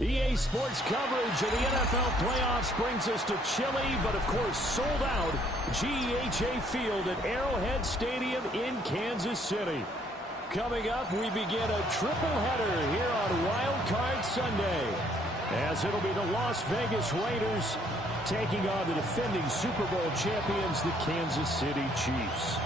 EA Sports coverage of the NFL playoffs brings us to chilly, but of course sold out GEHA Field at Arrowhead Stadium in Kansas City. Coming up, we begin a triple header here on Wild Card Sunday, as it'll be the Las Vegas Raiders taking on the defending Super Bowl champions, the Kansas City Chiefs.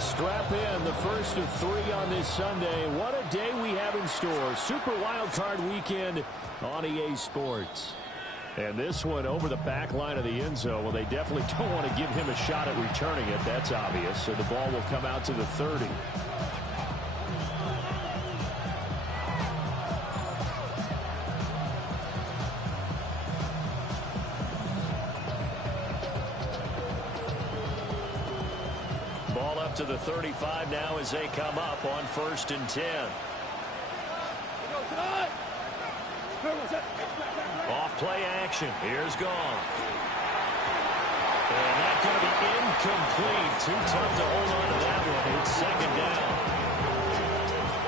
Strap in, the first of three on this Sunday. What a day we have in store. Super Wild Card Weekend on EA Sports. And this one over the back line of the end zone. Well, they definitely don't want to give him a shot at returning it. That's obvious. So the ball will come out to the 30. To the 35 now as they come up on 1st and 10. Off play action. Here's Goff. And that's going to be incomplete. Too tough to hold on to that one. It's 2nd down.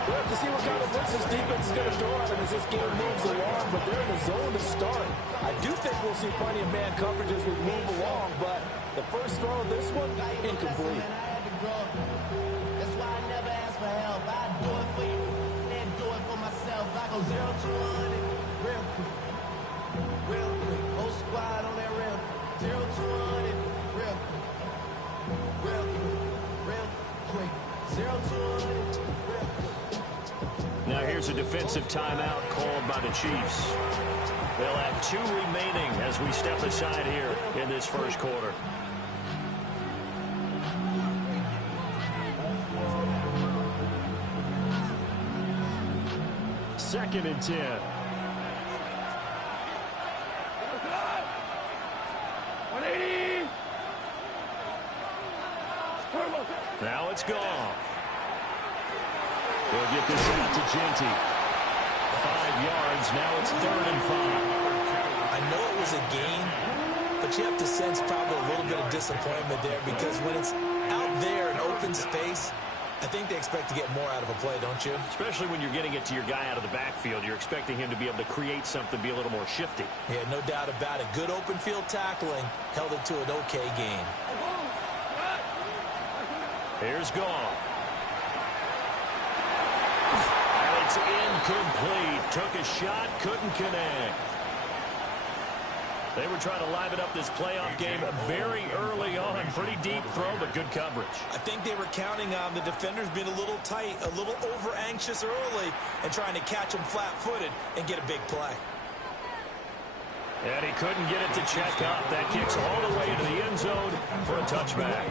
We'll have to see what kind of blitz this defense is going to throw at him as this game moves along, but they're in the zone to start. I do think we'll see plenty of man coverage as we move along, but the first throw of this one, incomplete. That's why I never ask for help. I do it for you and do it for myself. I go 0 to 100 real quick. Real quick. Whole squad on that real quick. 0 to 100 real quick. Real quick. Real quick. 0 to 100 real quick. Now here's a defensive timeout called by the Chiefs. They'll have 2 remaining as we step aside here in this first quarter. 2nd and 10. Now it's Goff. They'll get this out to Genty. 5 yards. Now it's 3rd and 5. I know it was a gain, but you have to sense probably a little bit of disappointment there because when it's out there in open space, I think they expect to get more out of a play, don't you? Especially when you're getting it to your guy out of the backfield. You're expecting him to be able to create something, be a little more shifty. Yeah, no doubt about it. Good open field tackling held it to an okay game. Here's Goff. And it's incomplete. Took a shot, couldn't connect. They were trying to liven up this playoff game very early on. Pretty deep throw, but good coverage. I think they were counting on the defenders being a little tight, a little over-anxious early, and trying to catch them flat-footed and get a big play. And he couldn't get it to check up. That kicks all the way into the end zone for a touchback.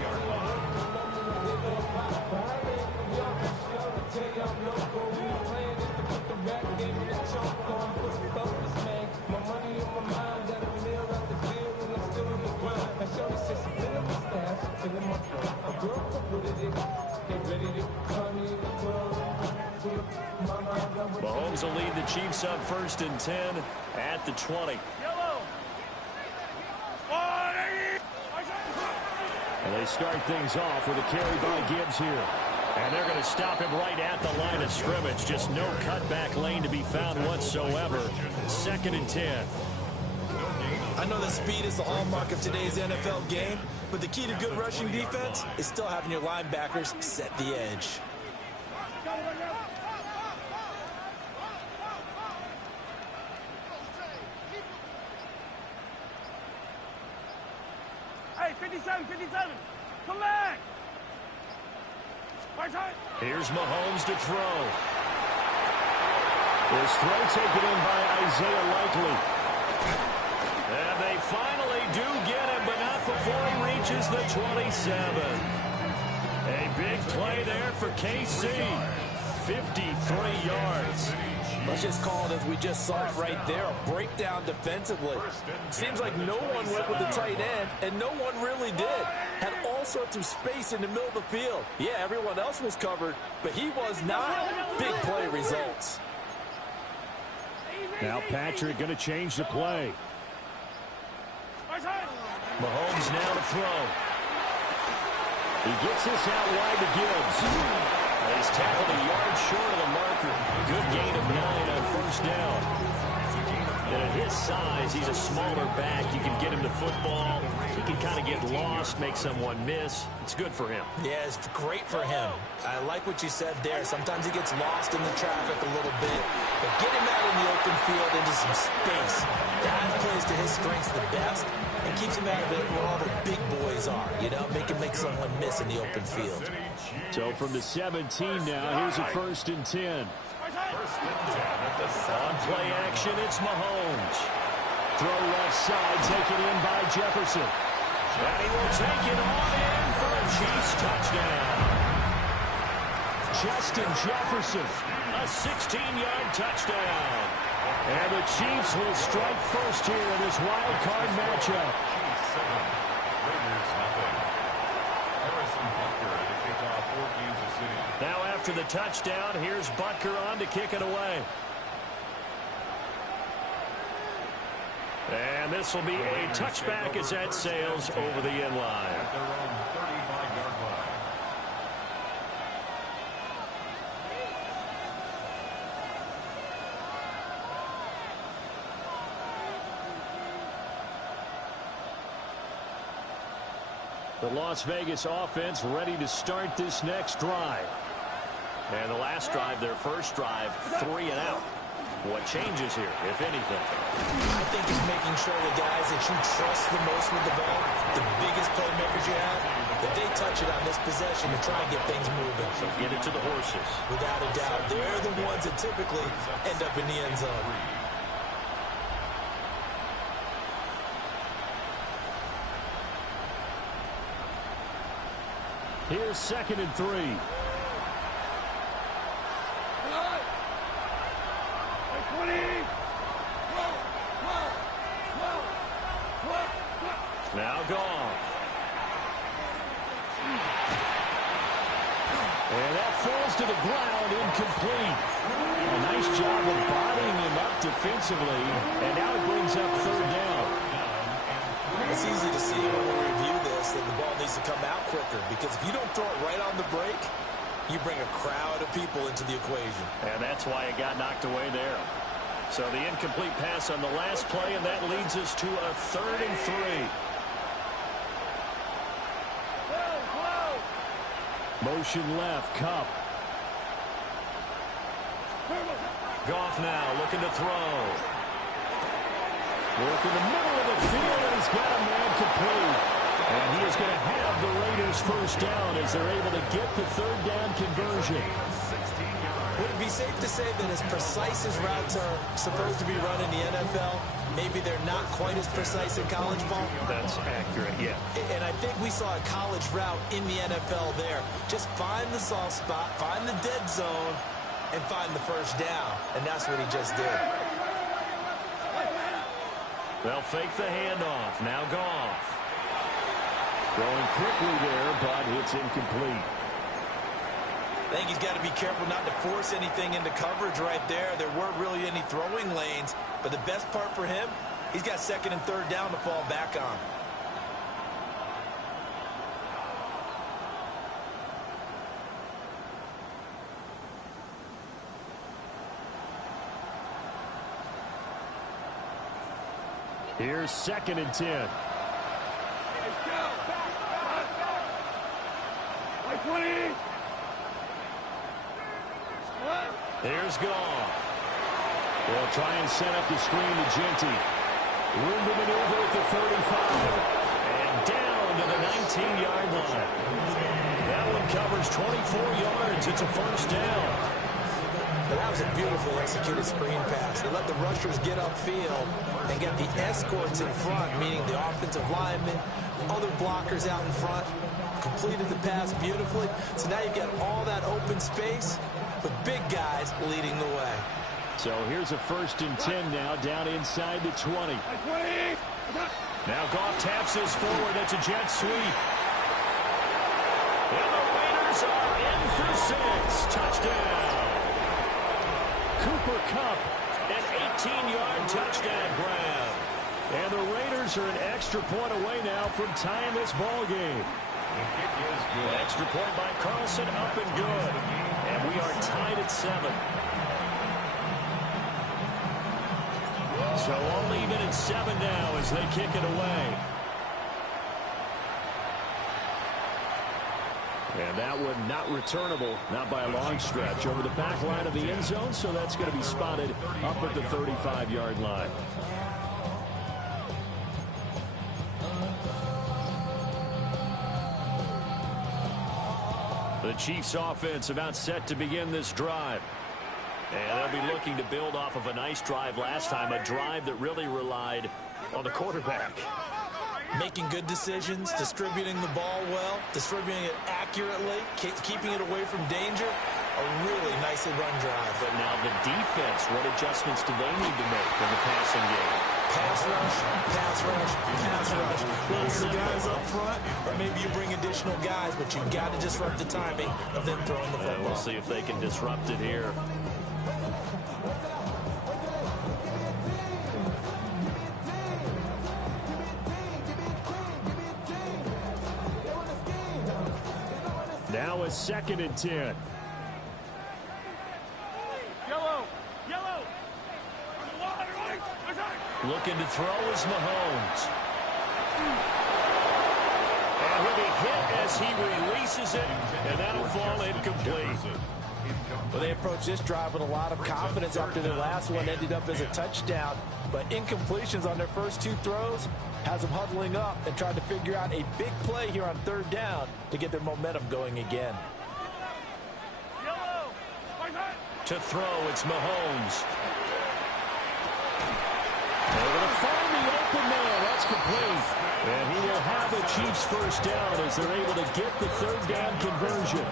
Mahomes will lead the Chiefs up 1st and 10 at the 20. And they start things off with a carry by Gibbs here. And they're going to stop him right at the line of scrimmage. Just no cutback lane to be found whatsoever. 2nd and 10. I know that speed is the hallmark of today's NFL game, but the key to good rushing defense is still having your linebackers set the edge. Hey, 57, 57, come back! Here's Mahomes to throw. This throw taken in by Isaiah Likely. And they finally do get him, but not before he reaches the 27. A big play there for KC. 53 yards. Let's just call it as we just saw it right there, a breakdown defensively. Seems like no one went with the tight end, and no one really did. Had all all sorts of space in the middle of the field. Yeah, everyone else was covered, but he was not. Big play results. Now Patrick going to change the play. Mahomes now to throw. He gets this out wide to Gibbs. He's tackled a yard short of the marker. Good gain of 9 on first down. And at his size, he's a smaller back. You can get him the football. He can kind of get lost, make someone miss. It's good for him. Yeah, it's great for him. I like what you said there. Sometimes he gets lost in the traffic a little bit. But get him out in the open field into some space. That plays to his strengths the best and keeps him out of it where all the big boys are. You know, make someone miss in the open field. So from the 17 now, here's a 1st and 10. On play action, it's Mahomes. Throw left side, taken in by Jefferson. And he will take it on in for a Chiefs touchdown. Justin Jefferson, a 16-yard touchdown. And the Chiefs will strike first here in this wild card matchup. Now after the touchdown, here's Butker on to kick it away. And this will be a touchback as that sails over the end line. The Las Vegas offense ready to start this next drive. And the last drive, their first drive, 3 and out. What changes here, if anything? I think it's making sure the guys that you trust the most with the ball, the biggest playmakers you have, that they touch it on this possession to try and get things moving. So get it to the horses. Without a doubt, they're the ones that typically end up in the end zone. Here's 2nd and 3. Now Goff. And that falls to the ground, incomplete. A nice job of bodying him up defensively, and now it brings up 3rd down. It's easy to see when we review this that the ball needs to come out quicker, because if you don't throw it right on the break, you bring a crowd of people into the equation. And that's why it got knocked away there. So the incomplete pass on the last play, and that leads us to a 3rd and 3. Motion left, Kupp. Goff now looking to throw. Work in the middle of the field, and he's got a man complete. And he is going to have the Raiders first down as they're able to get the 3rd down conversion. Would it be safe to say that as precise as routes are supposed to be run in the NFL, maybe they're not quite as precise in college ball? That's accurate, yeah. And I think we saw a college route in the NFL there. Just find the soft spot, find the dead zone, and find the first down. And that's what he just did. They'll fake the handoff. Now Goff. Throwing quickly there, but it's incomplete. I think he's got to be careful not to force anything into coverage right there. There weren't really any throwing lanes, but the best part for him, he's got 2nd and 3rd down to fall back on. Here's 2nd and 10. Here's Goff. They'll try and set up the screen to Genty. Room to maneuver at the 35. And down to the 19-yard line. That one covers 24 yards. It's a first down. That was a beautiful executed screen pass. They let the rushers get upfield and get the escorts in front, meaning the offensive linemen, other blockers out in front. Completed the pass beautifully. So now you've got all that open space with big guys leading the way. So here's a 1st and 10 now, down inside the 20. Now Goff taps this forward. That's a jet sweep. And the Raiders are in for 6. Touchdown. Cooper Kupp, an 18-yard touchdown grab. And the Raiders are an extra point away now from tying this ball game. Extra point by Carlson, up and good. And we are tied at 7. So all even at 7 now as they kick it away. And that one not returnable, not by a long stretch, over the back line of the end zone, so that's going to be spotted up at the 35-yard line. The Chiefs' offense about set to begin this drive. And they'll be looking to build off of a nice drive last time, a drive that really relied on the quarterback. Making good decisions, distributing the ball well, distributing it accurately, keeping it away from danger. A really nicely run drive. But now the defense, what adjustments do they need to make in the passing game? Pass rush, pass rush, pass rush. Run your guys up front, or maybe you bring additional guys, but you've got to disrupt the timing of them throwing the football. We'll see if they can disrupt it here. Now a 2nd and 10. Yellow! Yellow! Looking to throw is Mahomes. And he'll be hit as he releases it, and that'll fall incomplete. Well, they approached this drive with a lot of confidence after their last one ended up as a touchdown. But incompletions on their first 2 throws has them huddling up and trying to figure out a big play here on 3rd down to get their momentum going again. To throw, it's Mahomes. They're going to find the open man. That's complete. And he will have the Chiefs' first down as they're able to get the 3rd down conversion.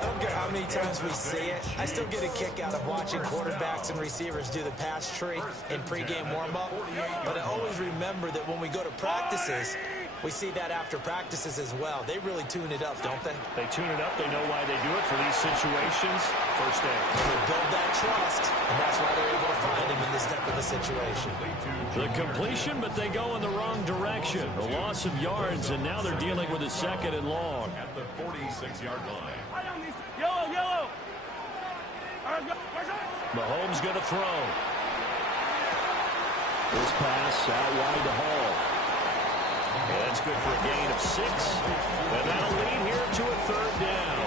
I don't care how many times we see it. I still get a kick out of watching quarterbacks and receivers do the pass tree in pregame warm-up. But I always remember that when we go to practices, we see that after practices as well. They really tune it up, don't they? They tune it up. They know why they do it for these situations. First down. They build that trust, and that's why they're able to find him in this type of a situation. The completion, but they go in the wrong direction. The loss of yards, and now they're dealing with a 2nd and long. At the 46-yard line. Yellow, yellow. Mahomes going to throw. This pass out wide to Hall. And that's good for a gain of 6. And that'll lead here to a 3rd down.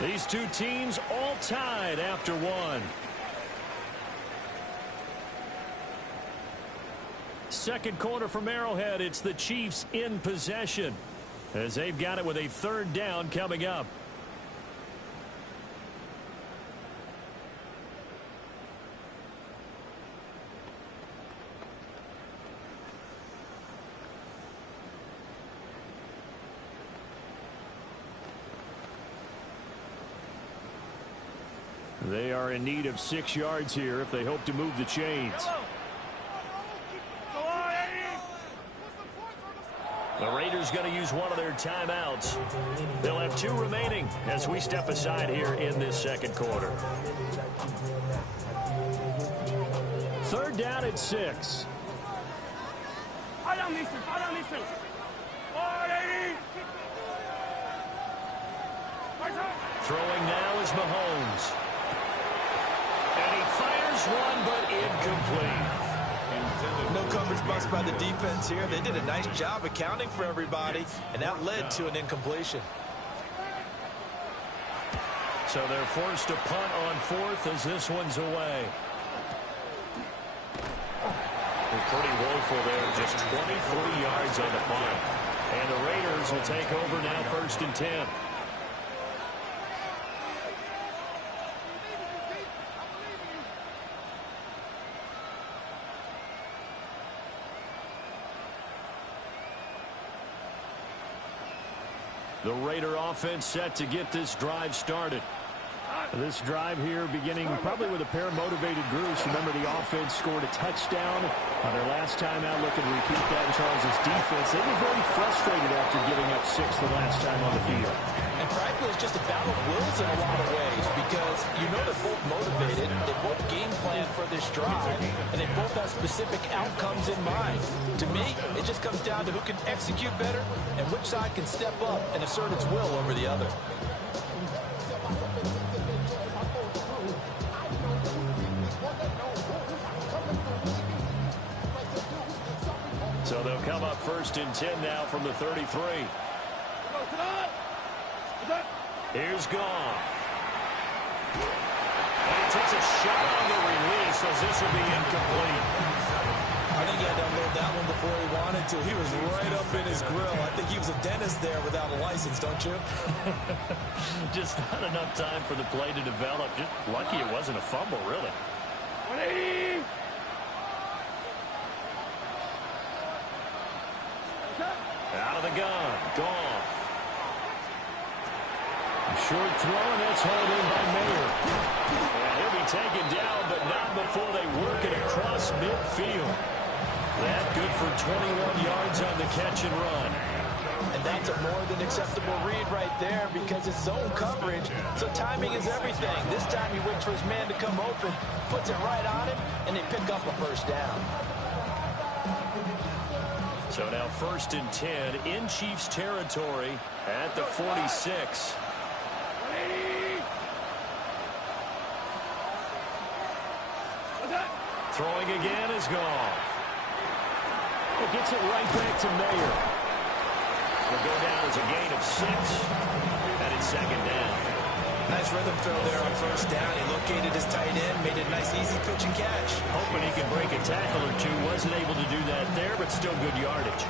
These 2 teams all tied after 1. 2nd quarter from Arrowhead. It's the Chiefs in possession as they've got it with a 3rd down coming up. They are in need of 6 yards here if they hope to move the chains. The Raiders going to use one of their timeouts. They'll have 2 remaining as we step aside here in this 2nd quarter. 3rd down at 6. Throwing now is Mahomes. And he fires one, but incomplete. No coverage bust by the defense here. They did a nice job accounting for everybody, and that led to an incompletion. So they're forced to punt on 4th as this one's away. They're pretty woeful there, just 23 yards on the punt. And the Raiders will take over now 1st and 10. The Raider offense set to get this drive started. This drive here beginning probably with a pair of motivated groups. Remember, the offense scored a touchdown on their last time out. Looking to repeat that in Charles' defense. They were very frustrated after giving up 6 the last time on the field. And frankly, it's just a battle of wills in a lot of ways because you know they're both motivated. They both game plan for this drive, and they both have specific outcomes in mind. To me, it just comes down to who can execute better and which side can step up and assert its will over the other. So they'll come up 1st and 10 now from the 33. Here's Goff. And he takes a shot on the release as this will be incomplete. I think he had to unload that one before he wanted to. He was right up in his grill. I think he was a dentist there without a license, don't you? Just not enough time for the play to develop. Just lucky it wasn't a fumble, really. 180. Out of the gun. Goff. Short throw, and that's hauled in by Mayer. And he'll be taken down, but not before they work it across midfield. That good for 21 yards on the catch and run. And that's a more than acceptable read right there because it's zone coverage, so timing is everything. This time he waits for his man to come open, puts it right on him, and they pick up a first down. So now 1st and 10 in Chiefs territory at the 46. Throwing again is Goff. It gets it right back to Mayer. Will go down as a gain of 6. And it's 2nd down. Nice rhythm throw there on 1st down. He located his tight end, made it a nice easy pitch and catch. Hoping he could break a tackle or two. Wasn't able to do that there, but still good yardage.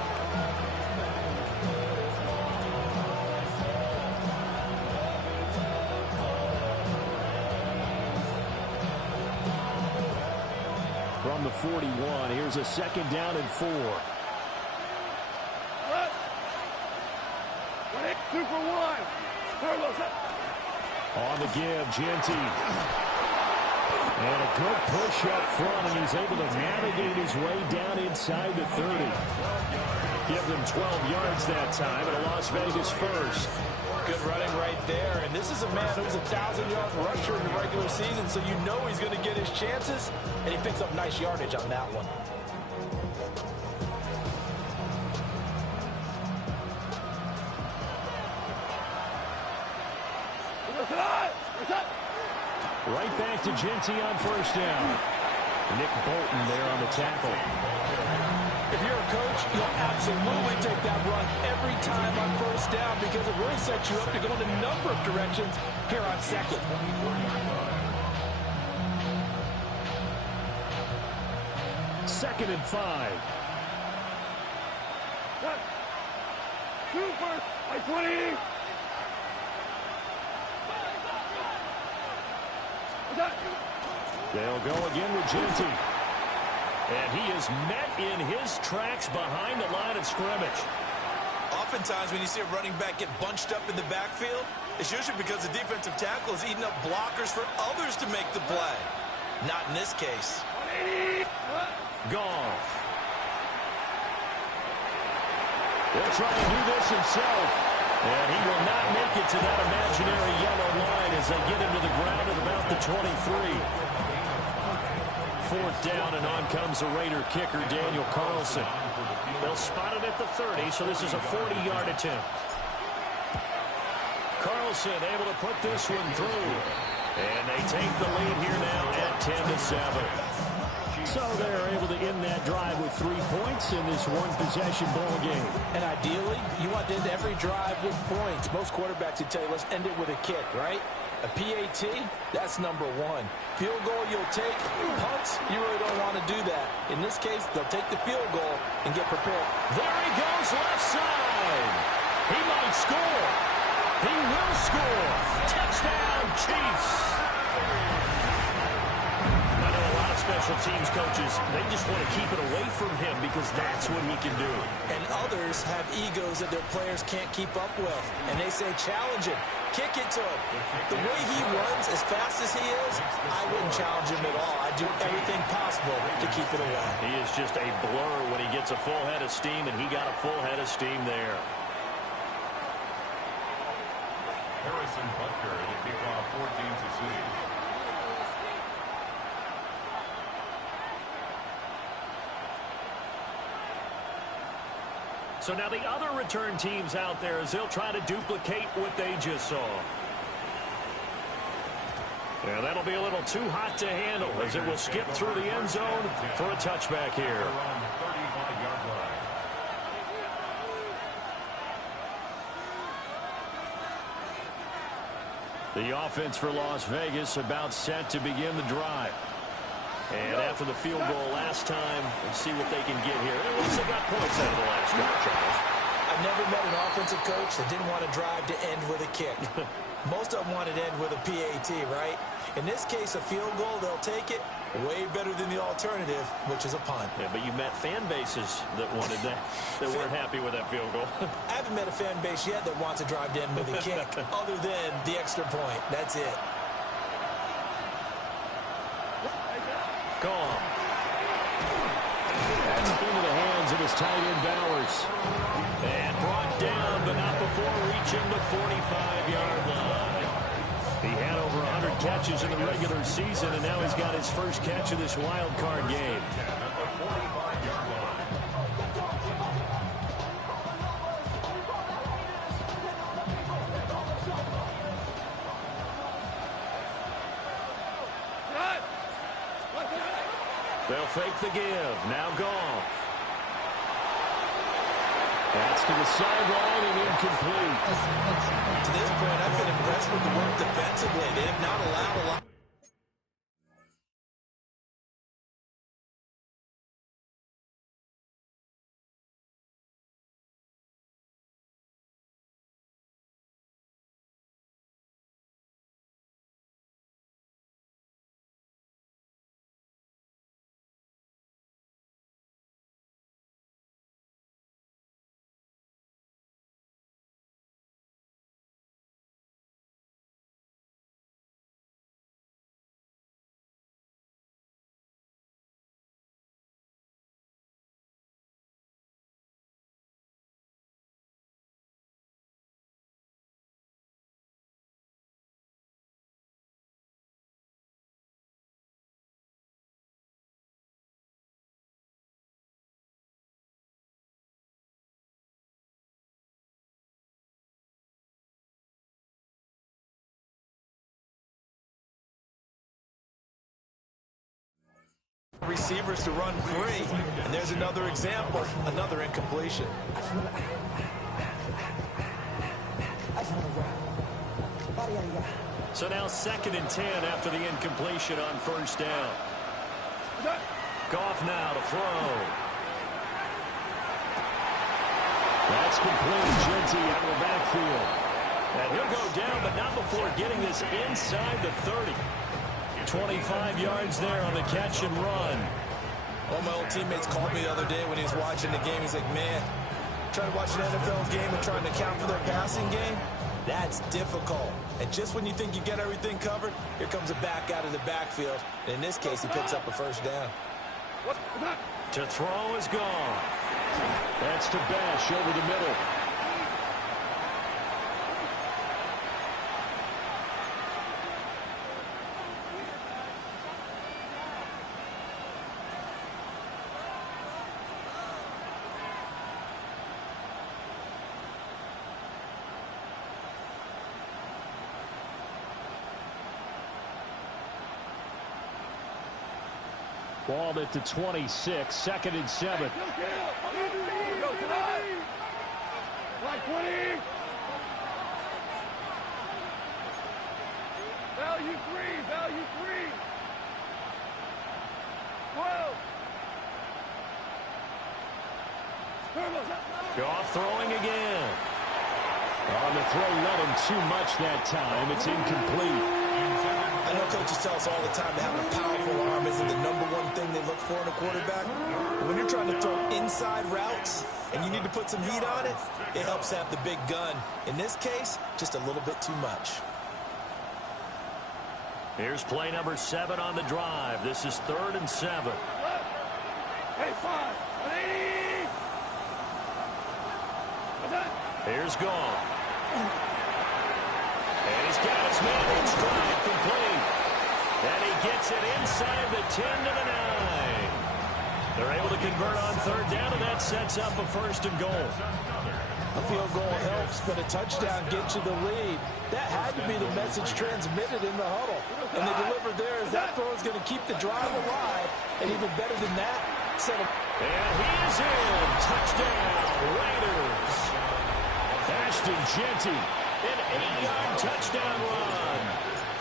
From the 41, here's a 2nd down and 4. 2 for 1. On the give, Genty. And a good push up front, and he's able to navigate his way down inside the 30. Give them 12 yards that time, and a Las Vegas first. Good running right there, and this is a man who's a 1,000-yard rusher in the regular season, so you know he's going to get his chances, and he picks up nice yardage on that one. Right back to Genty on 1st down. Nick Bolton there on the tackle. If you're a coach, you'll absolutely take that run every time on 1st down because it really sets you up to go in a number of directions here on 2nd. Second and 5. Super, by 20. They'll go again with Genty. And he is met in his tracks behind the line of scrimmage. Oftentimes when you see a running back get bunched up in the backfield, it's usually because the defensive tackle is eating up blockers for others to make the play. Not in this case. Goff. He'll try to do this himself. And he will not make it to that imaginary yellow line as they get him to the ground at about the 23. 4th down, and on comes the Raider kicker, Daniel Carlson. They'll spot it at the 30, so this is a 40-yard attempt. Carlson able to put this one through. And they take the lead here now at 10-7. So they're able to end that drive with 3 points in this one-possession ball game. And ideally, you want to end every drive with points. Most quarterbacks would tell you, let's end it with a kick, right? A PAT, that's number 1. Field goal you'll take. Punts, you really don't want to do that. In this case, they'll take the field goal and get prepared. There he goes, left side. He might score. He will score. Touchdown, Chiefs. I know a lot of special teams coaches, they just want to keep it away from him because that's what he can do. And others have egos that their players can't keep up with. And they say, challenge him, kick it to him. The way he runs as fast as he is, I wouldn't challenge him at all. I'd do everything possible to keep it away. He is just a blur when he gets a full head of steam, and he got a full head of steam there. Harrison Butker to kick off 14-6. So now the other return teams out there as they'll try to duplicate what they just saw. Yeah, that'll be a little too hot to handle as it will skip through the end zone for a touchback here. The offense for Las Vegas about set to begin the drive. And after the field goal last time, we'll see what they can get here. At least they got points out of the last drive, Charles. I've never met an offensive coach that didn't want to drive to end with a kick. Most of them wanted to end with a PAT, right? In this case, a field goal, they'll take it. Way better than the alternative, which is a punt. Yeah, but you met fan bases that wanted that, that weren't happy with that field goal. I haven't met a fan base yet that wants to drive to end with a kick, other than the extra point. That's it. Gone. That's into the hands of his tight end Bowers. And brought down, but not before reaching the 45-yard line. He had over 100 catches in the regular season, and now he's got his first catch of this wild card game. They'll fake the give. Now Goff. That's to the sideline and incomplete. To this point, I've been impressed with the work defensively. They have not allowed a lot. Receivers to run free, and there's another example, another incompletion. So now 2nd and 10 after the incompletion on first down. Goff now to throw. That's complete. Genty out of the backfield. And he'll go down, but not before getting this inside the 30. 25 yards there on the catch and run. One of my old teammates called me the other day when he was watching the game. He's like, man, trying to watch an NFL game and trying to account for their passing game, that's difficult. And just when you think you get everything covered, here comes a back out of the backfield. And in this case, he picks up a first down. To throw is gone. That's to Bash over the middle. Ball at the 26, 2nd and 7. Like 20. Value 3. 12. Goff throwing again. On the throw, let him too much that time. It's incomplete. I know coaches tell us all the time that having a powerful arm isn't the #1 thing they look for in a quarterback. But when you're trying to throw inside routes and you need to put some heat on it, it helps have the big gun. In this case, just a little bit too much. Here's play number 7 on the drive. This is 3rd and 7. Hey, 5. Here's Gall. And he's got his man in stride, complete. And he gets it inside the 10 to the 9. They're able to convert on 3rd down, and that sets up a 1st and goal. A field goal helps, but a touchdown gets you the lead. That had to be the message transmitted in the huddle. And they delivered there as that throw is going to keep the drive alive. And even better than that, set him. And he is in. Touchdown, Raiders. Ashton Jeanty, an 8-yard touchdown run.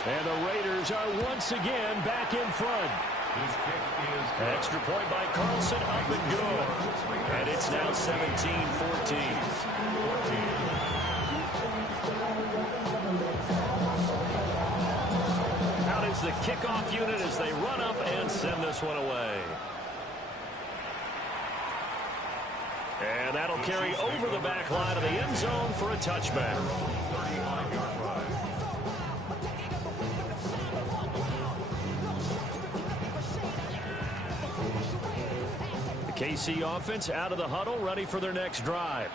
And the Raiders are once again back in front. Extra point by Carlson, up and good. And it's now 17-14. Out is the kickoff unit as they run up and send this one away. And that'll carry over the back line of the end zone for a touchback. KC offense out of the huddle, ready for their next drive.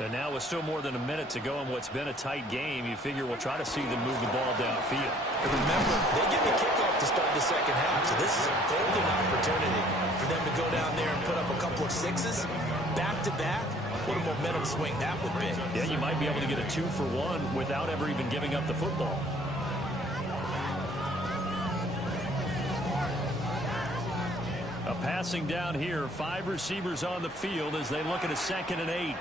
And now with still more than a minute to go in what's been a tight game, you figure we'll try to see them move the ball downfield. And remember, they get the kickoff to start the second half, so this is a golden opportunity for them to go down there and put up a couple of sixes back-to-back. What a momentum swing that would be. Yeah, you might be able to get a 2-for-1 without ever even giving up the football. A passing down here, 5 receivers on the field as they look at a 2nd and 8.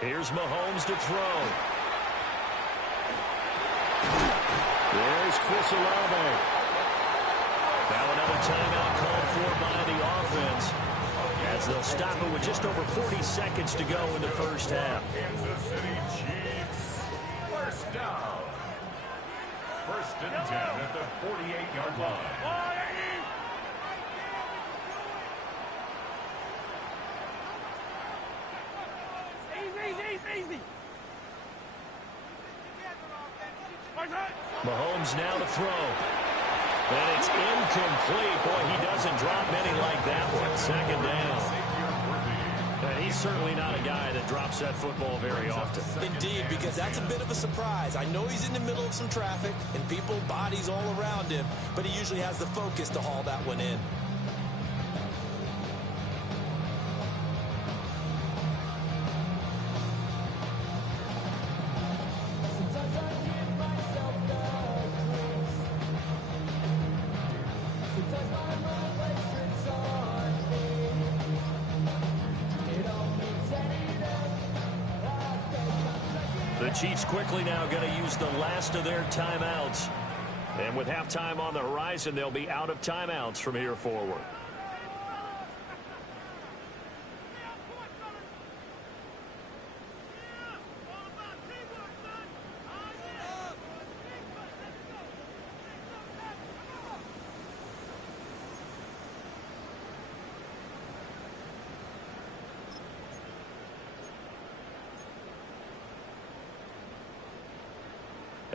Here's Mahomes to throw. There's Chris Olave. Now another timeout called for by the offense as they'll stop it with just over 40 seconds to go in the first half. Kansas City Chiefs. 1st down. 1st and 10 at the 48-yard line. Easy. Mahomes now to throw. And it's incomplete. Boy, he doesn't drop many like that one. 2nd down. And he's certainly not a guy that drops that football very often. Indeed, because that's a bit of a surprise. I know he's in the middle of some traffic and people, bodies all around him, but he usually has the focus to haul that one in. The Chiefs quickly now going to use the last of their timeouts. And with halftime on the horizon, they'll be out of timeouts from here forward.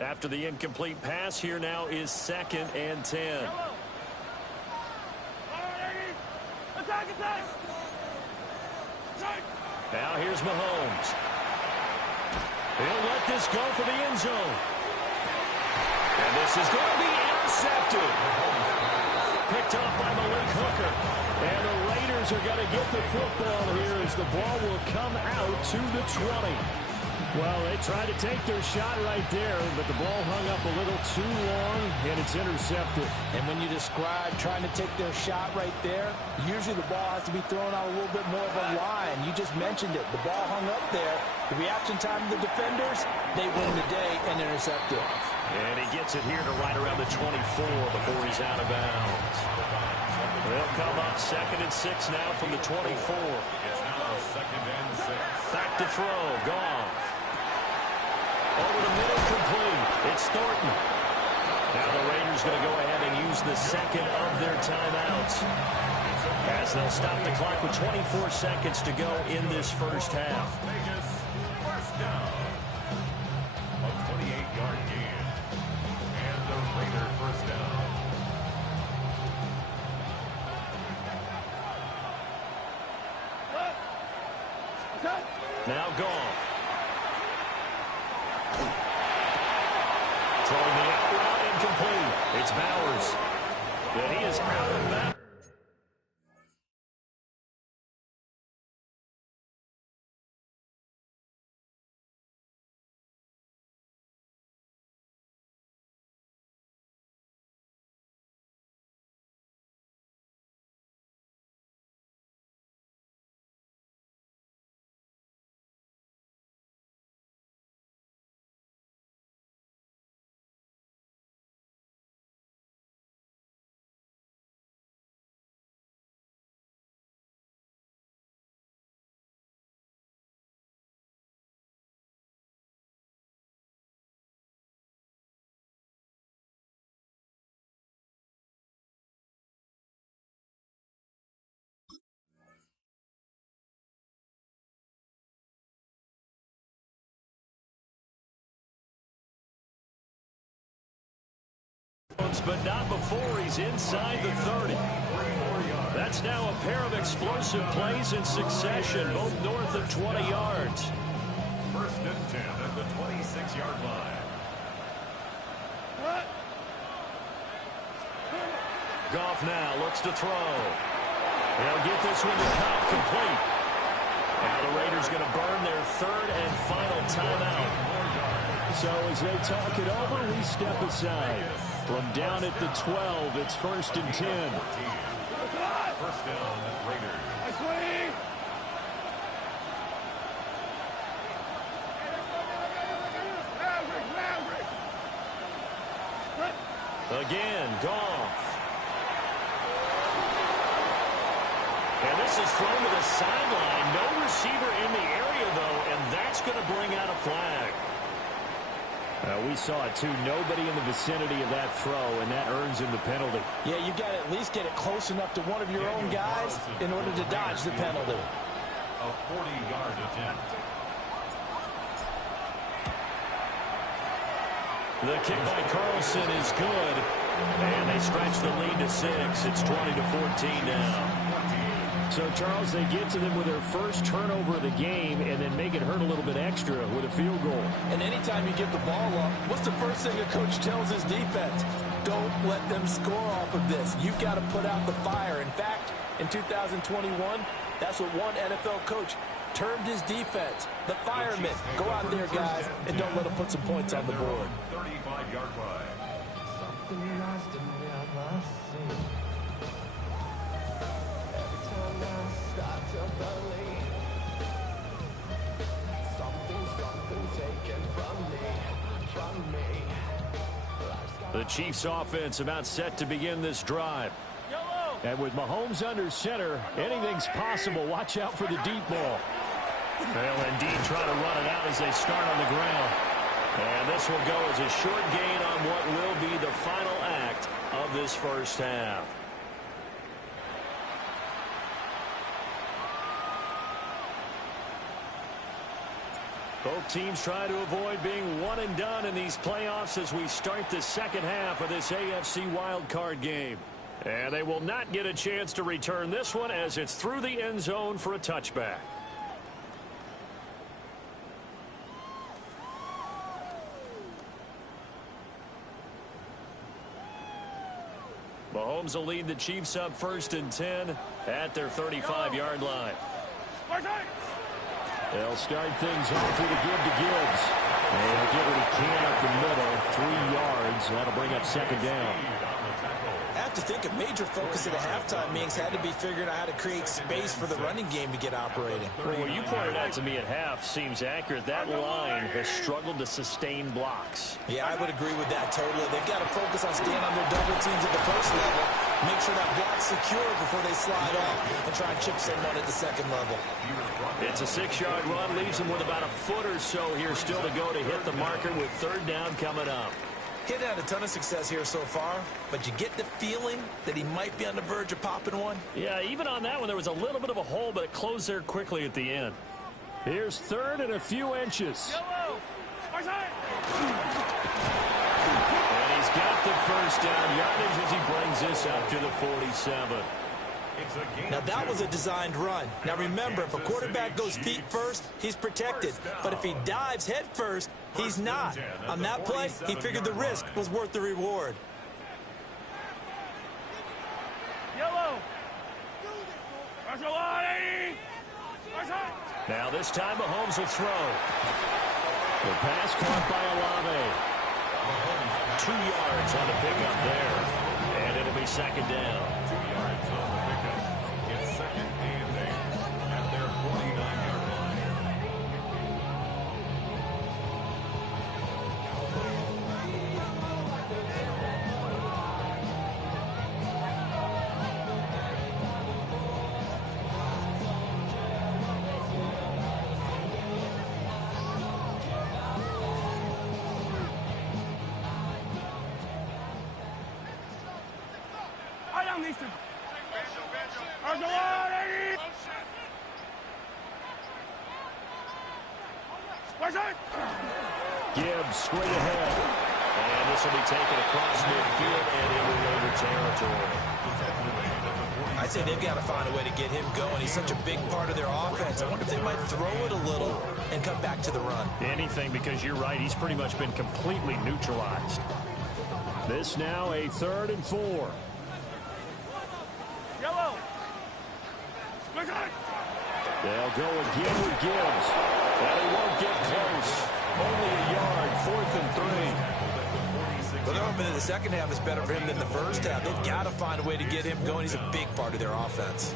After the incomplete pass, here now is 2nd and 10. Now here's Mahomes. He'll let this go for the end zone. And this is going to be intercepted. Picked up by Malik Hooker. And the Raiders are going to get the football here as the ball will come out to the 20. Well, they tried to take their shot right there, but the ball hung up a little too long, and it's intercepted. And when you describe trying to take their shot right there, usually the ball has to be thrown out a little bit more of a line. You just mentioned it. The ball hung up there. The reaction time of the defenders, they win the day and intercept it. And he gets it here to right around the 24 before he's out of bounds. They'll come up 2nd and 6 now from the 24. It's now 2nd and 6. Back to throw. Goff. Over the middle, complete. It's Thornton. Now the Raiders going to go ahead and use the second of their timeouts, as they'll stop the clock with 24 seconds to go in this first half. First down. A 28-yard gain. And the Raider first down. Now gone. Throwing the out route, incomplete. It's Bowers. And he is out of bounds. But not before he's inside the 30. That's now a pair of explosive plays in succession, both north of 20 yards. First and 10 at the 26-yard line. Goff now looks to throw. They'll get this one to Cobb, complete. Now the Raiders going to burn their third and final timeout. So as they talk it over, we step aside. From down at the 12, it's first and 10. First down, Raiders. Again, Goff. And this is thrown to the sideline. No receiver in the area, though, and that's going to bring out a flag. We saw it, too. Nobody in the vicinity of that throw, and that earns him the penalty. Yeah, you got to at least get it close enough to one of your own guys in order to dodge the penalty. A 40-yard attempt. The kick by Carlson is good, and they stretch the lead to 6. It's 20-14 now. So, Charles, they get to them with their first turnover of the game and then make it hurt a little bit extra with a field goal. And anytime you give the ball up, what's the first thing a coach tells his defense? Don't let them score off of this. You've got to put out the fire. In fact, in 2021, that's what one NFL coach termed his defense. The firemen. Go out there, guys, and don't let them put some points on the board. 35-yard line. Something nice to never see. Every time I start to believe something taken from me. The Chiefs offense about set to begin this drive. And with Mahomes under center, anything's possible. Watch out for the deep ball. They'll indeed try to run it out as they start on the ground. And this will go as a short gain on what will be the final act of this first half. Both teams try to avoid being one and done in these playoffs as we start the second half of this AFC wildcard game. And they will not get a chance to return this one as it's through the end zone for a touchback. Mahomes will lead the Chiefs up first and 10 at their 35-yard line. They'll start things off with a give to Gibbs. And he'll get what he can up the middle, 3 yards. That'll bring up second down. I have to think a major focus at the halftime meetings had to be figuring out how to create space for the running game to get operating. Well, what you pointed out to me at half seems accurate. That line has struggled to sustain blocks. Yeah, I would agree with that totally. They've got to focus on staying on their double teams at the first level Make sure that block's secure before they slide off and try and chip someone at the second level. It's a 6-yard run, leaves him with about a foot or so here still to go to hit the marker with third down coming up. Kid had a ton of success here so far, but you get the feeling that he might be on the verge of popping one. Yeah, even on that one, there was a little bit of a hole, but it closed there quickly at the end. Here's third and a few inches. And he's got the first down yardage as he brings this up to the 47. Now, that was a designed run. Now, remember, if a quarterback goes feet first, he's protected. But if he dives head first, he's not. On that play, he figured the risk was worth the reward. Now, this time, Mahomes will throw. The pass caught by Olave. 2 yards on the pickup there. And it'll be second down. 2 yards on the pickup. It's second and 8 at their 49-yard line. Gibbs straight ahead. And this will be taken across midfield and into Raider territory. I'd say they've got to find a way to get him going. He's such a big part of their offense. I wonder if they might throw it a little and come back to the run. Anything, because you're right. He's pretty much been completely neutralized. This now a 3rd and 4. They'll go again with Gibbs. And he won't get close. Only a yard, 4th and 3. Well, their opening in the second half is better for him than the first half. They've got to find a way to get him going. He's a big part of their offense.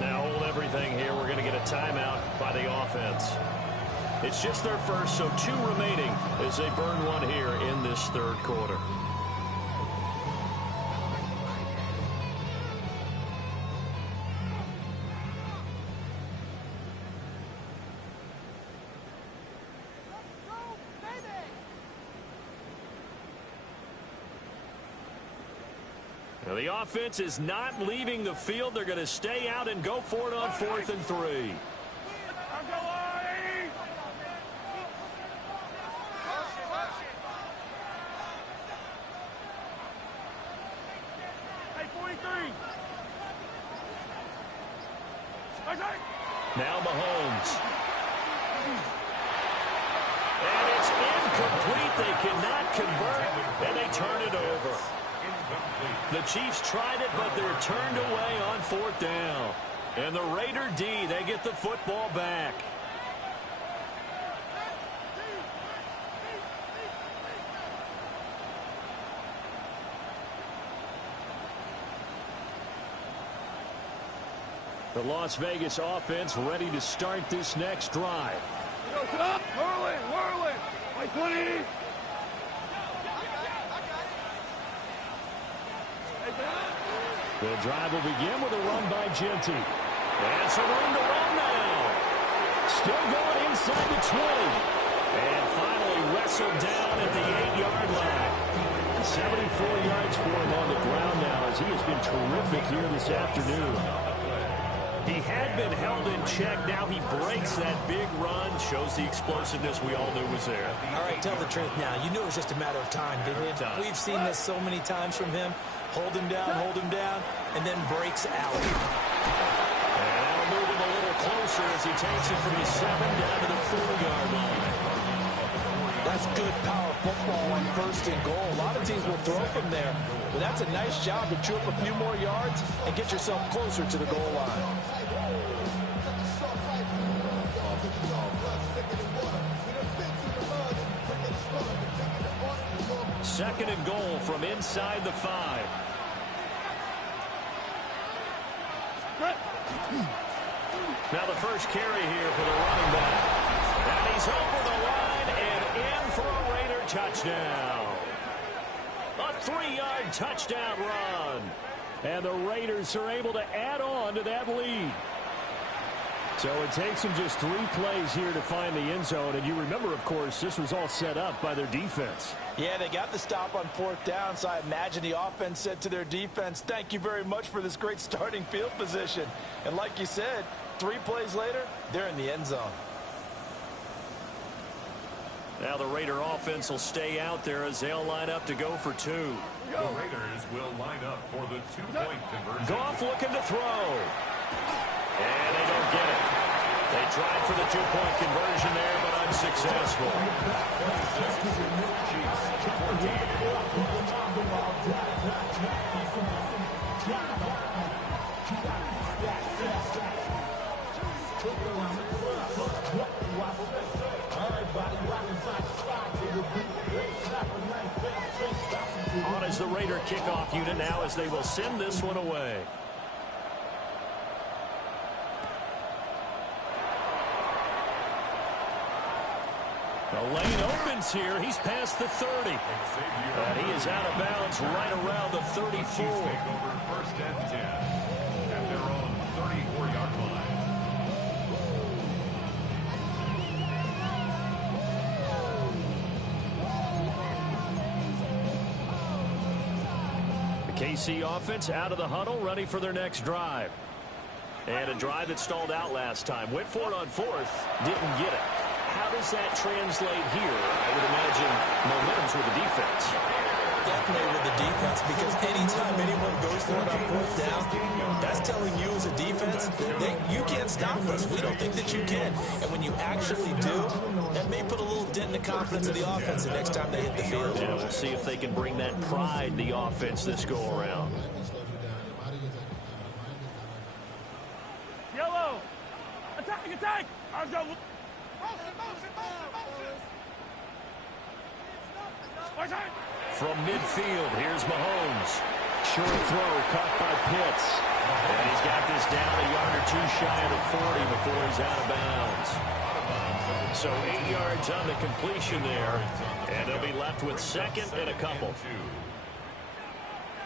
Now hold everything here. We're going to get a timeout by the offense. It's just their first, so 2 remaining as they burn one here in this 3rd quarter. Now the offense is not leaving the field. They're going to stay out and go for it on 4th and 3. Now Mahomes. And it's incomplete. They cannot convert, and they turn it over. The Chiefs tried it, but they're turned away on 4th down. And the Raider D, they get the football back. The Las Vegas offense ready to start this next drive. Whirl it. Like 20. The drive will begin with a run by Genty. And some room to run now. Still going inside the 20. And finally wrestled down at the 8-yard line. 74 yards for him on the ground now as he has been terrific here this afternoon. He had been held in check. Now he breaks that big run. Shows the explosiveness we all knew was there. All right, tell the truth now. You knew it was just a matter of time, didn't you? We've seen this so many times from him. Hold him down, and then breaks out. And that'll move him a little closer as he takes it from the 7 down to the 4-yard line. That's good power football on 1st and goal. A lot of teams will throw from there, but that's a nice job to chew up a few more yards and get yourself closer to the goal line. 2nd and goal from inside the 5. Now the first carry here for the running back. And he's over the line and in for a Raider touchdown. A 3-yard touchdown run. And the Raiders are able to add on to that lead. So it takes them just 3 plays here to find the end zone. And you remember, of course, this was all set up by their defense. Yeah, they got the stop on 4th down, so I imagine the offense said to their defense, thank you very much for this great starting field position. And like you said, 3 plays later, they're in the end zone. Now the Raider offense will stay out there as they'll line up to go for 2. The Raiders will line up for the 2-point conversion. Goff looking to throw. And they don't get it. They tried for the 2-point conversion there, but unsuccessful. On as the Raider kickoff unit now as they will send this one away. The lane opens here. He's past the 30. And he is out of bounds right around the 34. Chiefs take over 1st and 10 at their own 34-yard line. The KC offense out of the huddle, ready for their next drive. And a drive that stalled out last time. Went for it on 4th, didn't get it. How does that translate here? I would imagine momentum's with the defense. Definitely with the defense, because anytime anyone goes for it on 4th down, that's telling you as a defense that you can't stop us. We don't think that you can. And when you actually do, that may put a little dent in the confidence of the offense the next time they hit the field. Yeah, we'll see if they can bring that pride in the offense this go around. Yellow! Attack! Attack! I've got... From midfield, here's Mahomes. Short throw caught by Pitts. And he's got this down a yard or 2 shy of the 40 before he's out of bounds. So 8 yards on the completion there. And they'll be left with 2nd and a couple.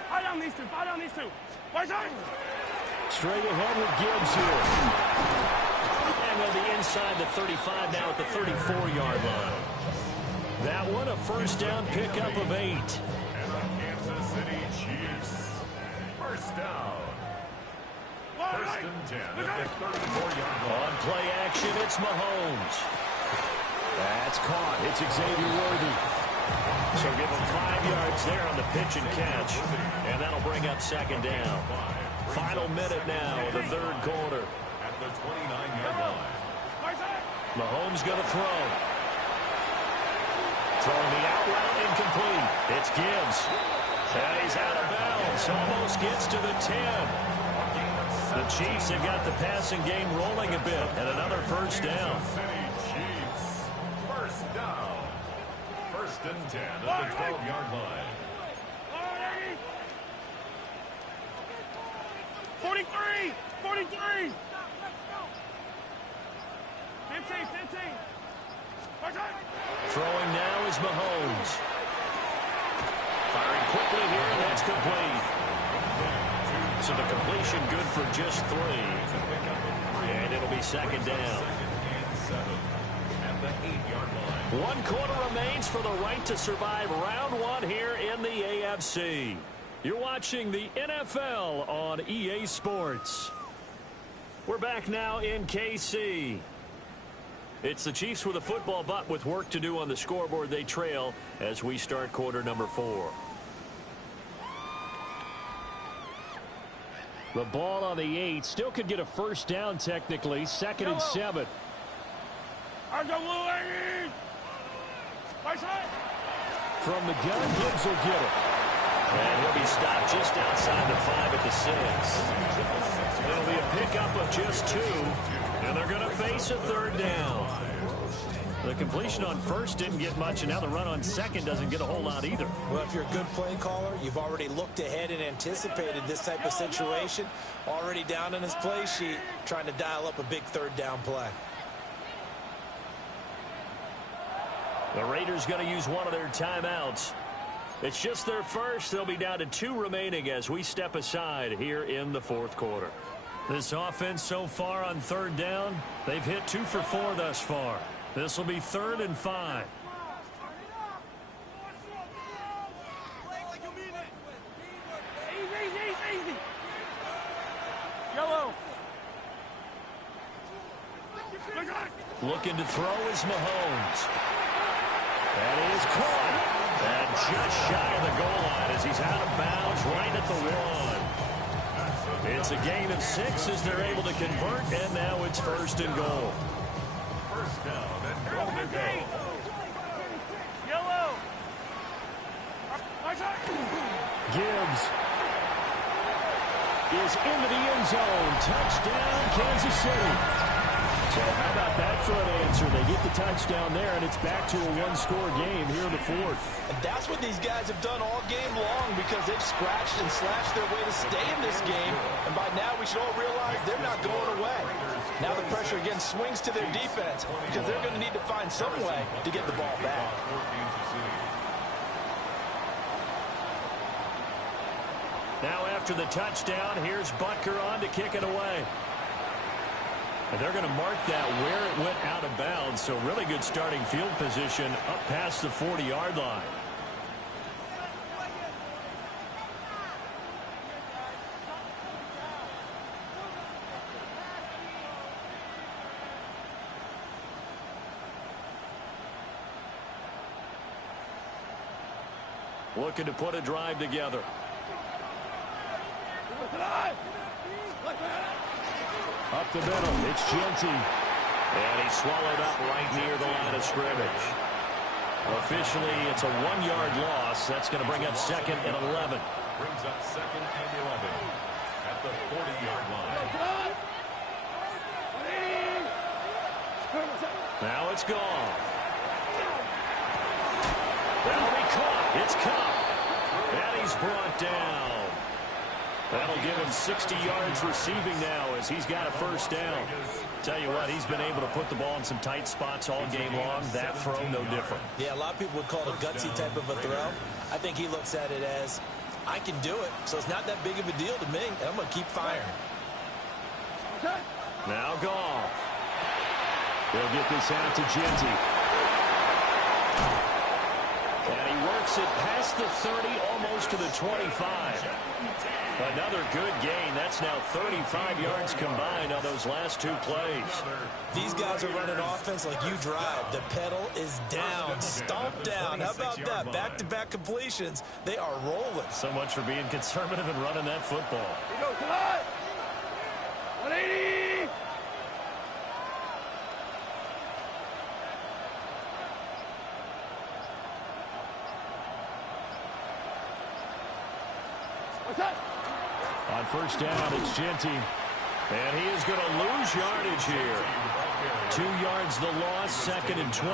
Fire down these 2. Fire down these 2. Straight ahead with Gibbs here. And they'll be inside the 35 now at the 34-yard line. That one a 1st down pickup of 8. And the Kansas City Chiefs. 1st down. 1st and 10 at the 34-yard line. On play action, it's Mahomes. That's caught. It's Xavier Worthy. So give him 5 yards there on the pitch and catch. And that'll bring up 2nd down. Final minute now of the 3rd quarter. At the 29-yard line. Mahomes going to throw. Throwing the out route incomplete. It's Gibbs. And he's out of bounds. Almost gets to the 10. The Chiefs have got the passing game rolling a bit. And another 1st down. City Chiefs. 1st down. 1st and 10 at the 12-yard line. 43! 43! 15! Throwing now is Mahomes. Firing quickly here, and that's complete. So the completion good for just 3. And it'll be 2nd down. At the 8-yard line. 1 quarter remains for the right to survive round 1 here in the AFC. You're watching the NFL on EA Sports. We're back now in KC. It's the Chiefs with a football, but with work to do on the scoreboard. They trail as we start quarter number 4. The ball on the 8. Still could get a 1st down technically. 2nd and 7. From the gun, Gibbs will get it. And he'll be stopped just outside the 5 at the 6. It'll be a pickup of just 2. And they're going to face a 3rd down. The completion on first didn't get much, and now the run on second doesn't get a whole lot either. Well, if you're a good play caller, you've already looked ahead and anticipated this type of situation. Already down in his play sheet, trying to dial up a big third down play. The Raiders going to use one of their timeouts. It's just their first. They'll be down to 2 remaining as we step aside here in the fourth quarter. This offense so far on third down, they've hit 2 for 4 thus far. This will be 3rd and 5. Easy. Yellow. Looking to throw is Mahomes. That is caught. And just shy of the goal line as he's out of bounds right at the 1. It's a gain of 6 as they're able to convert, and now it's 1st and goal. First down and goal to go. Yellow. Gibbs is into the end zone. Touchdown, Kansas City. So how about that for an answer? They get the touchdown there, and it's back to a 1-score game here in the 4th. And that's what these guys have done all game long because they've scratched and slashed their way to stay in this game. And by now, we should all realize they're not going away. Now the pressure again swings to their defense because they're going to need to find some way to get the ball back. Now after the touchdown, here's Butker on to kick it away. And they're going to mark that where it went out of bounds, so really good starting field position up past the 40-yard line. Looking to put a drive together. Up the middle, it's Genty. And he's swallowed up right near the line of scrimmage. Officially, it's a 1-yard loss. That's going to bring up 2nd and 11. Brings up 2nd and 11 at the 40-yard line. Now it's gone. That'll be caught. It's caught. And he's brought down. That'll give him 60 yards receiving now as he's got a 1st down. Tell you what, he's been able to put the ball in some tight spots all game long. That throw, no different. Yeah, a lot of people would call it a gutsy type of a throw. I think he looks at it as, I can do it, so it's not that big of a deal to me, and I'm going to keep firing. Now Goff. They'll get this out to Genty. And he works it past the 30, almost to the 25. Another good gain. That's now 35 yards combined on those last 2 plays. These guys are running offense like you drive. The pedal is down, stomped down. How about that? Back-to-back completions. They are rolling. So much for being conservative and running that football. 180. What's that? On 1st down, it's Genty. And he is going to lose yardage here. 2 yards the loss, 2nd and 12.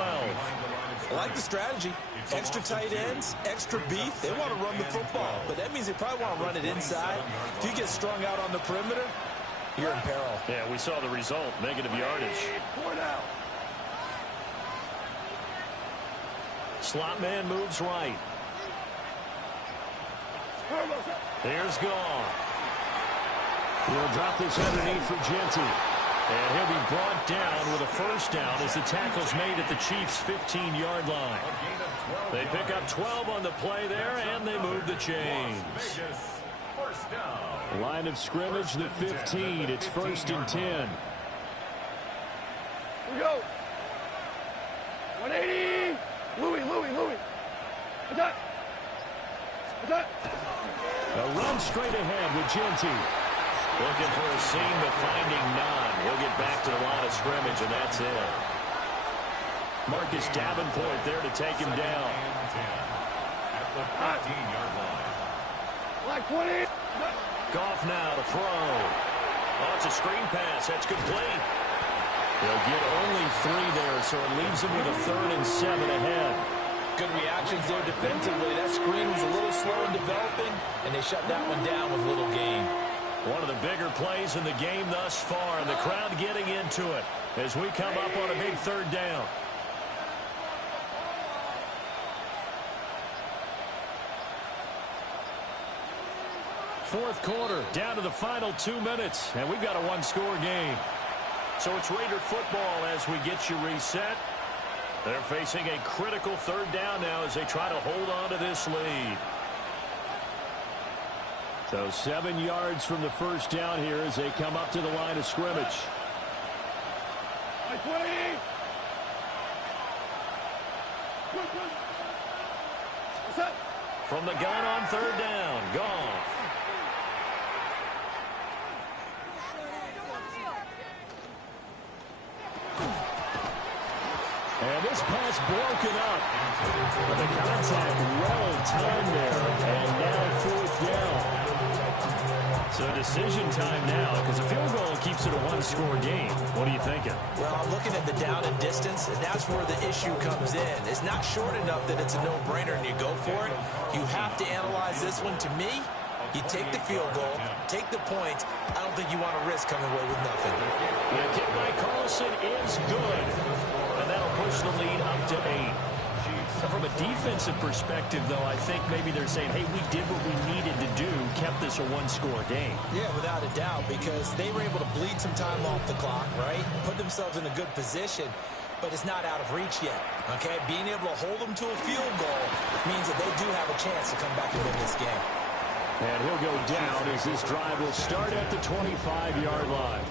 I like the strategy. Extra tight ends, extra beef. They want to run the football, but that means they probably want to run it inside. If you get strung out on the perimeter, you're in peril. Yeah, we saw the result, negative yardage. Slot man moves right. There's Goff. He'll drop this underneath for Genty. And he'll be brought down with a 1st down as the tackle's made at the Chiefs' 15-yard line. They pick up 12 on the play there, and they move the chains. First down. Line of scrimmage, the 15. It's 1st and 10. Here we go. 180. Louis. Attack. A run straight ahead with Genty. Looking for a seam, but finding none. He'll get back to the line of scrimmage, and that's it. Marcus Davenport there to take him down. At the 15-yard line. Black 20. Goff now to throw. Oh, it's a screen pass. That's complete. They'll get only 3 there, so it leaves them with a 3rd and 7 ahead. Good reactions there defensively. That screen was a little slow in developing, and they shut that one down with little gain. One of the bigger plays in the game thus far, and the crowd getting into it as we come up on a big 3rd down. Fourth quarter, down to the final 2 minutes, and we've got a 1-score game. So it's Raider football as we get you reset. They're facing a critical 3rd down now as they try to hold on to this lead. So 7 yards from the first down here as they come up to the line of scrimmage. From the gun on 3rd down, Goff. And this pass broken up. But the contact well timed there. And now 4th down. So decision time now because a field goal keeps it a 1-score game. What are you thinking? Well, I'm looking at the down and distance, and that's where the issue comes in. It's not short enough that it's a no-brainer and you go for it. You have to analyze this one. To me, you take the field goal, take the point. I don't think you want to risk coming away with nothing. The kick by Carlson is good. And that'll push the lead up to 8. From a defensive perspective, though, I think maybe they're saying, hey, we did what we needed to do, kept this a 1-score game. Yeah, without a doubt, because they were able to bleed some time off the clock, right? Put themselves in a good position, but it's not out of reach yet, okay? Being able to hold them to a field goal means that they do have a chance to come back and win this game. And he'll go down as this drive will start at the 25-yard line.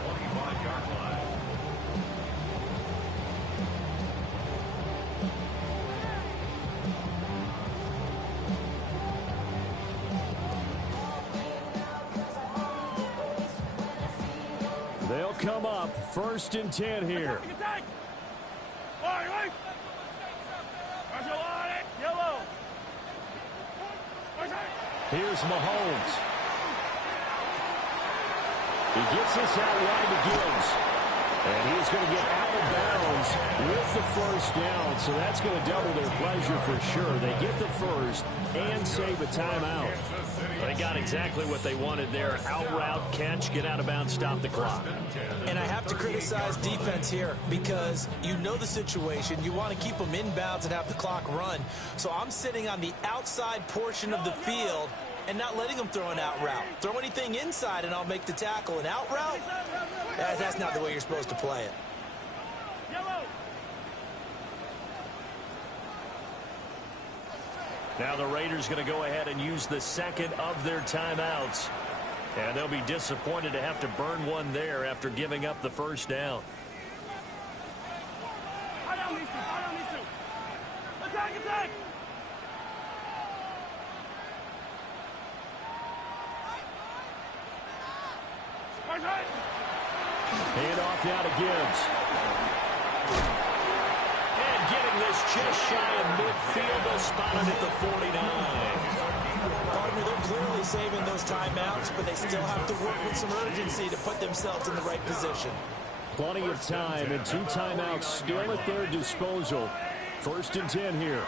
They'll come up 1st and 10 here. Here's Mahomes. He gets this out wide to Gibbs. And he's going to get out of bounds with the 1st down. So that's going to double their pleasure for sure. They get the 1st and save a timeout. They got exactly what they wanted there. Out route, catch, get out of bounds, stop the clock. And I have to criticize defense here because you know the situation. You want to keep them inbounds and have the clock run. So I'm sitting on the outside portion of the field and not letting them throw an out route. Throw anything inside and I'll make the tackle. An out route? That's not the way you're supposed to play it. Now the Raiders going to go ahead and use the 2nd of their timeouts. And they'll be disappointed to have to burn one there after giving up the 1st down. Hand off now to Gibbs. And getting this just shy of midfield, spotted at the 49. Partner, they're clearly saving those timeouts, but they still have to work with some urgency to put themselves in the right position. Plenty of time and 2 timeouts still at their disposal. 1st and 10 here.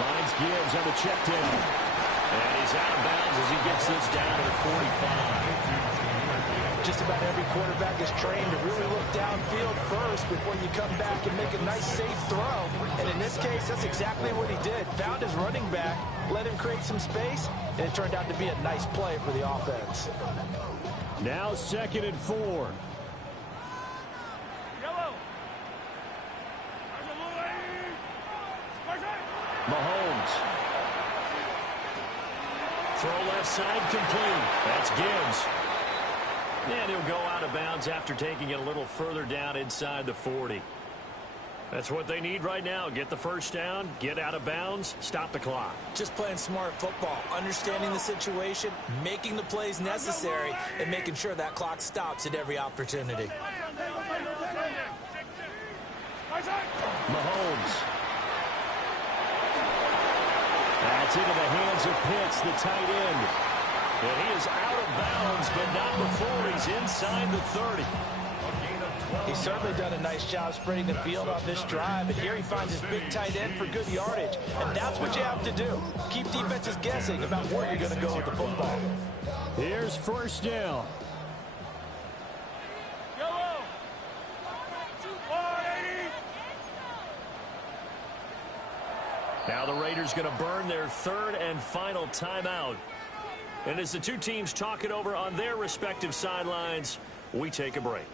Finds Gibbs on the check down. And he's out of bounds as he gets this down to the 45. Just about every quarterback is trained to really look downfield first before you come back and make a nice, safe throw. And in this case, that's exactly what he did. Found his running back, let him create some space, and it turned out to be a nice play for the offense. Now 2nd and 4. Mahomes. Throw left side complete. That's Gibbs. And he'll go out of bounds after taking it a little further down inside the 40. That's what they need right now. Get the 1st down, get out of bounds, stop the clock. Just playing smart football, understanding the situation, making the plays necessary, and making sure that clock stops at every opportunity. Mahomes. That's into the hands of Pitts, the tight end. And he is out of bounds, but not before he's inside the 30. He's certainly done a nice job spreading the field on this drive, and here he finds his big tight end for good yardage. And that's what you have to do. Keep defenses guessing about where you're going to go with the football. Here's first down. Now the Raiders going to burn their third and final timeout. And as the two teams talk it over on their respective sidelines, we take a break.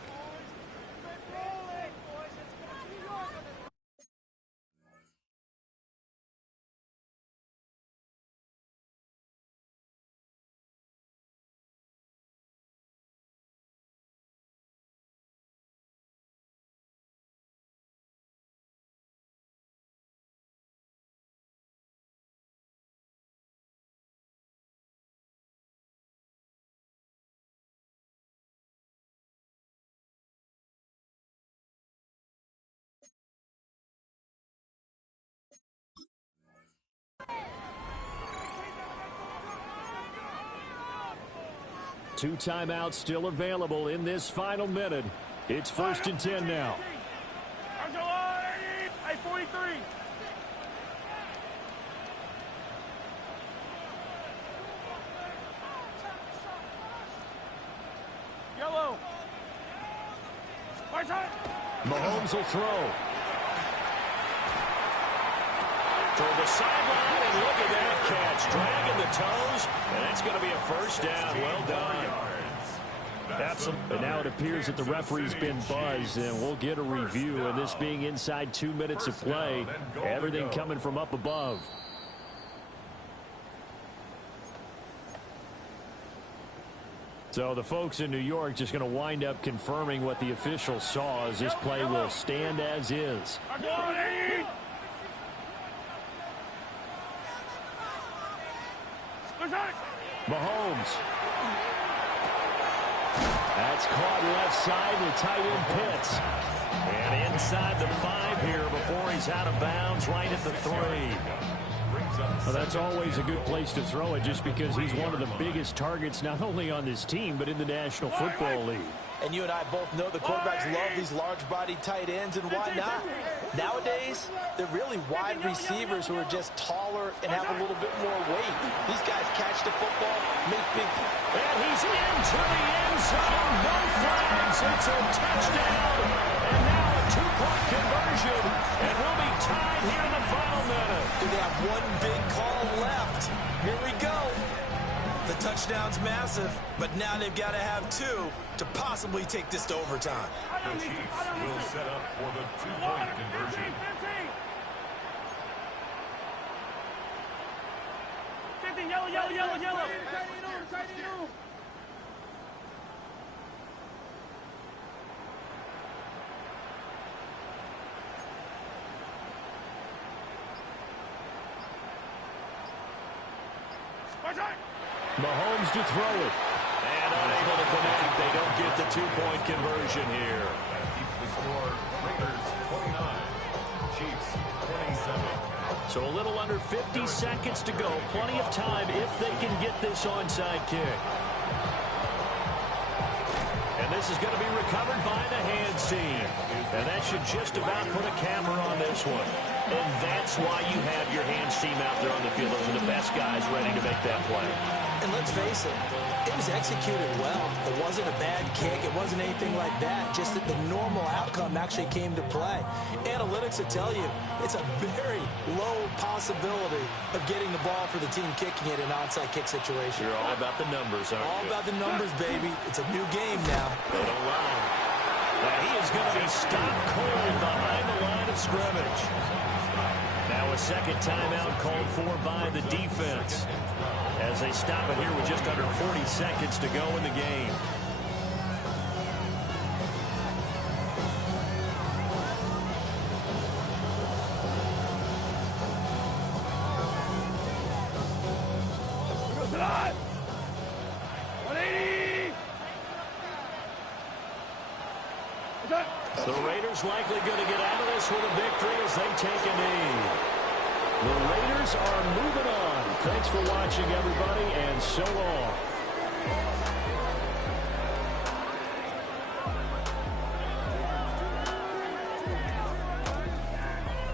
Two timeouts still available in this final minute. It's first and 10 now. Yellow. Mahomes will throw. Toward the sideline, and look at that catch. Dragging the toes, and that's going to be a first down. Well done. And now it appears that the referee's been buzzed, and we'll get a review. And this being inside 2 minutes of play, everything coming from up above. So the folks in New York just going to wind up confirming what the official saw, as this play will stand as is. Mahomes. That's caught left side. The tight end Pitts. And inside the 5 here before he's out of bounds, right at the 3. Well, that's always a good place to throw it, just because he's one of the biggest targets not only on this team but in the National Football League. And you and I both know the quarterbacks love these large-bodied tight ends, and why not? Nowadays, they're really wide receivers who are just taller and have a little bit more weight. These guys catch the football, make big... And he's into the end zone. No flags. It's a touchdown. And now a 2-point conversion. And we'll be tied here in the final minute. Do they have one big call left? Here we go. The touchdown's massive, but now they've got to have 2 to possibly take this to overtime. The Chiefs will set up for the 2-point conversion. 15, yellow, yellow, yellow, yellow. Mahomes to throw it. And unable to connect. They don't get the 2-point conversion here. That keeps the score. Raiders 29, Chiefs 27. So a little under 50 seconds to go. Plenty of time if they can get this onside kick. And this is going to be recovered by the hands team. And that should just about put a camera on this one. And that's why you have your hands team out there on the field. Those are the best guys ready to make that play. And let's face it, it was executed well. It wasn't a bad kick. It wasn't anything like that. Just that the normal outcome actually came to play. Analytics will tell you it's a very low possibility of getting the ball for the team kicking it in an onside kick situation. You're all about the numbers, aren't you? All about the numbers, baby. It's a new game now. They don't lie. Now he is going to be stopped cold behind the line of scrimmage. Now a second timeout called for by the defense, as they stop it here with just under 40 seconds to go in the game. The Raiders likely going to get out of this with a victory as they take a knee. The Raiders are moving on. Thanks for watching, everybody, and so long.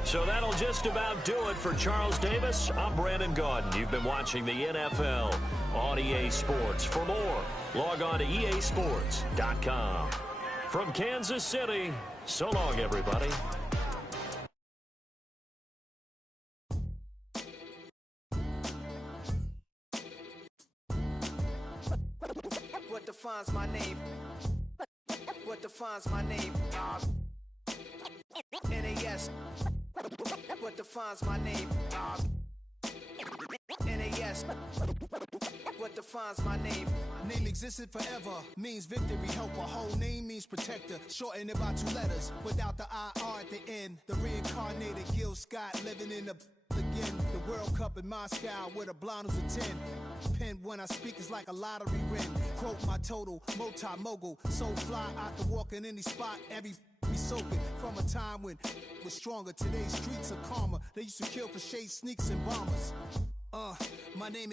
So that'll just about do it for Charles Davis. I'm Brandon Gaudin. You've been watching the NFL on EA Sports. For more, log on to easports.com. From Kansas City, so long, everybody. What defines my name? What defines my name? NAS. What defines my name? NAS. What defines my name? Name existed forever, means victory, helper. Whole name means protector. Shorten it by 2 letters, without the IR at the end. The reincarnated Gil Scott living in the again. The World Cup in Moscow with a blind who's a 10. Pen when I speak is like a lottery win. Quote my total, multi-mogul. So fly, I can walk in any spot, every be soaking. From a time when was stronger. Today's streets are calmer. They used to kill for shade sneaks and bombers. My name